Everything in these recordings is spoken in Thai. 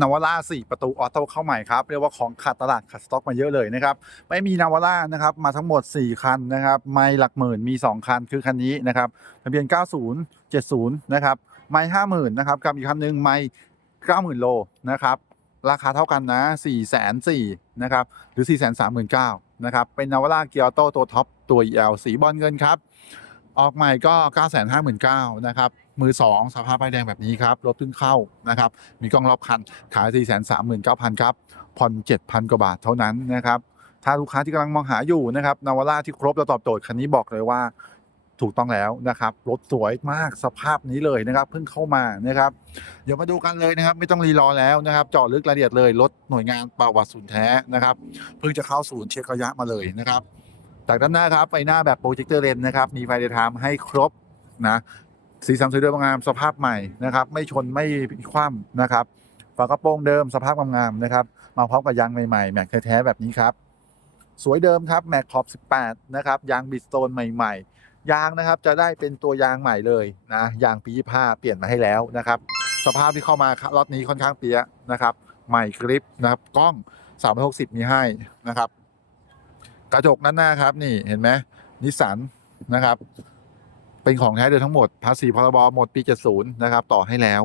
นาวาร่า4ประตูออโต้เข้าใหม่ครับเรียกว่าของขาดตลาดขาดสต็อกมาเยอะเลยนะครับไม่มีนาวาร่านะครับมาทั้งหมด 4 คันนะครับไม่หลักหมื่นมี 2 คันคือคันนี้นะครับทะเบียน 90 70 นะครับไม่50,000นนะครับกับอีกคันหนึงไม่90,000โลนะครับราคาเท่ากันนะ4 4 0 0 0นสี่นะครับหรือ4 3 9 0 0 0นเก้านะครับเป็นนาวาร่าเกียร์ออโต้ตัวท็อปตัว EL สีบอลเงินครับออกใหม่ก็ 9 5 9 0 0 0นะครับ มือ 2 สภาพป้ายแดงแบบนี้ครับ รถเพิ่งเข้านะครับ มีกล้องรอบคัน ขาย 4 3 9 0 0 0 ครับ ผ่อน 7,000 กว่าบาทเท่านั้นนะครับ ถ้าลูกค้าที่กำลังมองหาอยู่นะครับ นาวาร่าที่ครบและตอบโจทย์คันนี้บอกเลยว่าถูกต้องแล้วนะครับรถสวยมากสภาพนี้เลยนะครับ เพิ่งเข้ามานะครับ เดี๋ยวมาดูกันเลยนะครับ ไม่ต้องรีรอแล้วนะครับเจาะลึกรายละเอียดเลยรถหน่วยงานประวัติศูนย์แท้นะครับ เพิ่งจะเข้าศูนย์เช็คระยะมาเลยนะครับ จากด้านหน้าครับไฟหน้าแบบโปรเจคเตอร์เลนนะครับ มีไฟเดย์ไทม์ให้ครบนะ สีสันสวยเดิมงามสภาพใหม่นะครับ ไม่ชนไม่คว่ำนะครับฝากระโปรงเดิมสภาพงามๆนะครับ มาพร้อมกับยางใหม่ๆแม็กแท้ๆแบบนี้ครับ สวยเดิมครับแม็กขอบ 18 นะครับ ยางบิสโตนใหม่ ๆ ยางนะครับจะได้เป็นตัวยางใหม่เลยนะยางปี25เปลี่ยนมาให้แล้วนะครับ สภาพที่เข้ามาล็อตนี้ค่อนข้างเปียะนะครับ ใหม่กริปนะครับกล้อง 360 มีให้นะครับ กระจกด้านหน้าครับนี่เห็นไหมนิสสันนะครับ เป็นของแท้เดิมทั้งหมดภาษีพรบหมดปี 70 นะครับ ต่อให้แล้ว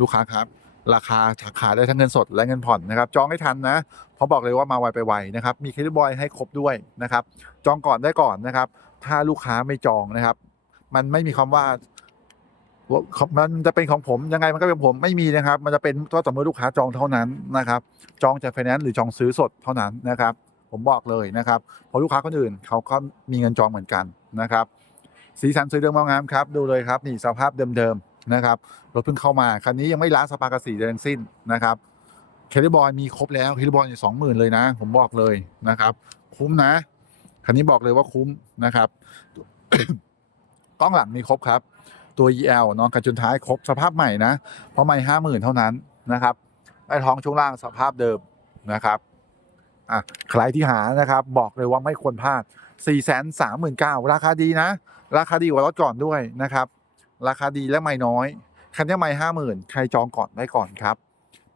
ลูกค้าครับ ราคาขายได้ทั้งเงินสดและเงินผ่อนนะครับ จองให้ทันนะเพราะบอกเลยว่ามาไวไปไวนะครับ มีเครดิตบอยให้ครบด้วยนะครับ จองก่อนได้ก่อนนะครับ ถ้าลูกค้าไม่จองนะครับ มันไม่มีคำว่ามันจะเป็นของผมยังไงมันก็เป็นผมไม่มีนะครับ มันจะเป็นก็ต่อเมื่อลูกค้าจองเท่านั้นนะครับ จองจากไฟแนนซ์หรือจองซื้อสดเท่านั้นนะครับ ผมบอกเลยนะครับเพราะลูกค้าคนอื่นเขาก็มีเงินจองเหมือนกันนะครับ สีสันสวยเดิมงามครับดูเลยครับนี่สภาพเดิมๆนะครับรถเพิ่งเข้ามาคันนี้ยังไม่ล้างสปากระสีใดทั้งสิ้นนะครับเคลิบอยมีครบแล้วเคลิบอยอยู่สองหมื่นเลยนะ ผมบอกเลยนะครับ คุ้มนะคันนี้บอกเลยว่าคุ้มนะครับกล้องหลังมีครบครับ ตัว EL เนาะกระจุนท้ายครบสภาพใหม่นะ เพราะไม่ห้าหมื่นเท่านั้นนะครับไอ้ท้องช่วงล่างสภาพเดิมนะครับอะใครที่หานะครับ บอกเลยว่าไม่ควรพลาด 4 3 9 0 0 0ราคาดีนะ ราคาดีกว่ารถก่อนด้วยนะครับ ราคาดีและไม่น้อย คันนี้ไม่ห้าหมื่นใครจองก่อนได้ก่อนครับ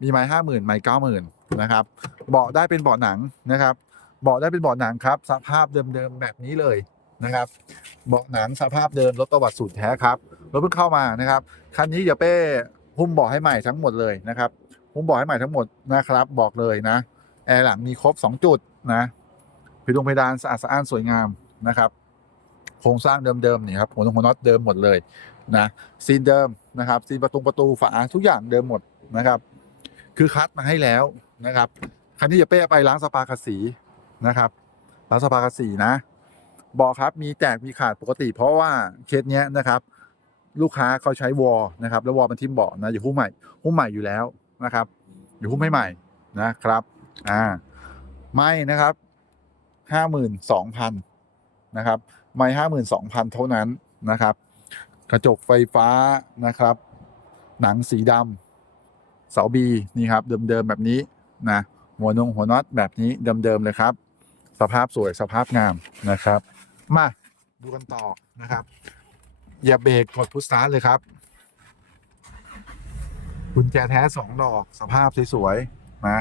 มีไม้ห้าหมื่นไม้เก้าหมื่นนะครับ เบาะได้เป็นเบาะหนังนะครับ เบาะได้เป็นเบาะหนังครับ สภาพเดิมๆแบบนี้เลยนะครับ เบาะหนังสภาพเดิมรถประวัติสูตรแท้ครับ รถเพิ่งเข้ามานะครับ คันนี้เดี๋ยวเป้หุ้มเบาะให้ใหม่ทั้งหมดเลยนะครับ หุ้มเบาะให้ใหม่ทั้งหมดนะครับ บอกเลยนะ แอร์หลังมีครบ 2 จุดนะพิดงเพดานสะอาดสะอ้านสวยงามนะครับ โครงสร้างเดิมๆนี่ครับหัวหัวน็อตเดิมหมดเลยนะซีนเดิมนะครับซีนประตูประตูฝาทุกอย่างเดิมหมดนะครับ คือคัดมาให้แล้วนะครับคันนี้จะเป้ไปล้างสปาคาสีนะครับล้างสปาคาสีนะ บอกครับมีแตกมีขาดปกติ เพราะว่าเคสเนี้ยนะครับ ลูกค้าเขาใช้วอลนะครับแล้ววอลมันทิมเบาะนะอยู่หุ้มใหม่หุ้มใหม่อยู่แล้วนะครับ อยู่หุ้มให้ใหม่นะครับอ่าไม่นะครับห้าหมื่นสองพันนะครับ ไม่ห้าหมื่นสองพันเท่านั้นนะครับ กระจกไฟฟ้านะครับ หนังสีดำเสาบีนี่ครับ เดิมๆแบบนี้นะหัวนงหัวน็อตแบบนี้เดิมๆเลยครับ สภาพสวยสภาพงามนะครับ มาดูกันต่อนะครับ อย่าเบรกกดพุชสตาร์เลยครับกุญแจแท้สองดอกสภาพสวยๆนะ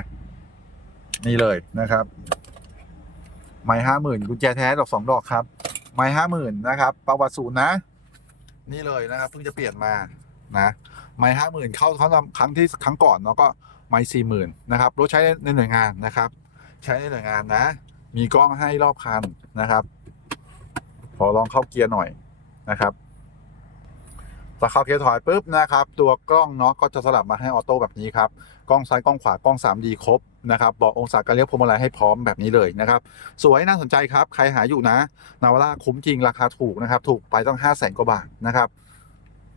นี่เลยนะครับ ไม้ห้าหมื่นกุญแจแท้ดอกสองดอกครับ ไม้ห้าหมื่นนะครับประวัติศูนย์นะ นี่เลยนะครับเพิ่งจะเปลี่ยนมานะไม้ห้าหมื่นเข้าเขาครั้งที่ครั้งก่อนเนาะก็ไม้สี่หมื่นนะครับรถใช้ในหน่วยงานนะครับ ใช้ในหน่วยงานนะ มีกล้องให้รอบคันนะครับขอลองเข้าเกียร์หน่อยนะครับพอเข้าเกียร์ถอยปุ๊บนะครับ ตัวกล้องเนาะก็จะสลับมาให้ออโต้แบบนี้ครับ กล้องซ้ายกล้องขวากล้อง 3D ครบ นะครับบอกองศาการเลี้ยวพวงมาลัยให้พร้อมแบบนี้เลยนะครับ สวยน่าสนใจครับ ใครหาอยู่นะ นาวาร่าคุ้มจริงราคาถูกนะครับ ถูกไปต้อง 5 0 0แสนกว่าบาทนะครับ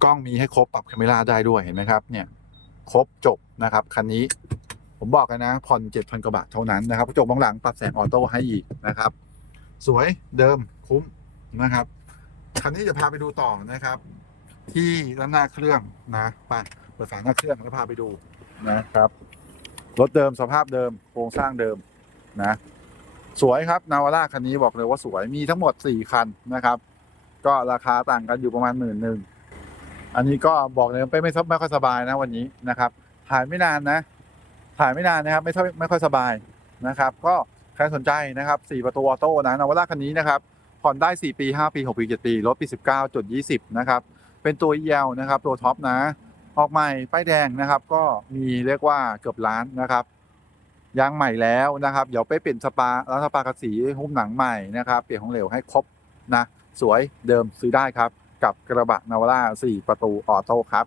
กล้องมีให้ครบปรับแคาเมราได้ด้วยเห็นไหมครับเนี่ยครบจบนะครับคันนี้ผมบอกกันนะผ่อน7,000กว่าบาทเท่านั้นนะครับกระจกมองหลังปรับแสงออโต้ให้อีกนะครับ สวยเดิมคุ้มนะครับคันนี้จะพาไปดูต่อนะครับ ที่ด้านหน้าเครื่องนะไปเปิดฝาหน้าเครื่องแล้วพาไปดูนะครับ รถเดิมสภาพเดิมโครงสร้างเดิมนะ สวยครับนาวาร่าคันนี้บอกเลยว่าสวยมีทั้งหมด 4 คันนะครับ ก็ราคาต่างกันอยู่ประมาณหมื่นหนึ่งอันนี้ก็บอกเลยไปไม่ไม่ค่อยสบายนะวันนี้นะครับถ่ายไม่นานนะ ถ่ายไม่นานนะครับ ไม่ค่อยไม่ค่อยสบายนะครับ ก็ใครสนใจนะครับ4ประตูออโต้นะนาวาร่าคันนี้นะครับผ่อนได้ 4 ปี 5 ปี 6 ปี 7 ปีลดปี 19.20 นะครับ เป็นตัว EL นะครับ ตัวท็อปนะ ออกใหม่ป้ายแดงนะครับ ก็มีเรียกว่าเกือบล้านนะครับยางใหม่แล้วนะครับ เดี๋ยวไปเปลี่ยนสปาแล้วสปากระสีหุ้มหนังใหม่นะครับ เปลี่ยนของเหลวให้ครบนะ สวยเดิมซื้อได้ครับ กับกระบะนาวาร่า4ประตูออโต้ครับ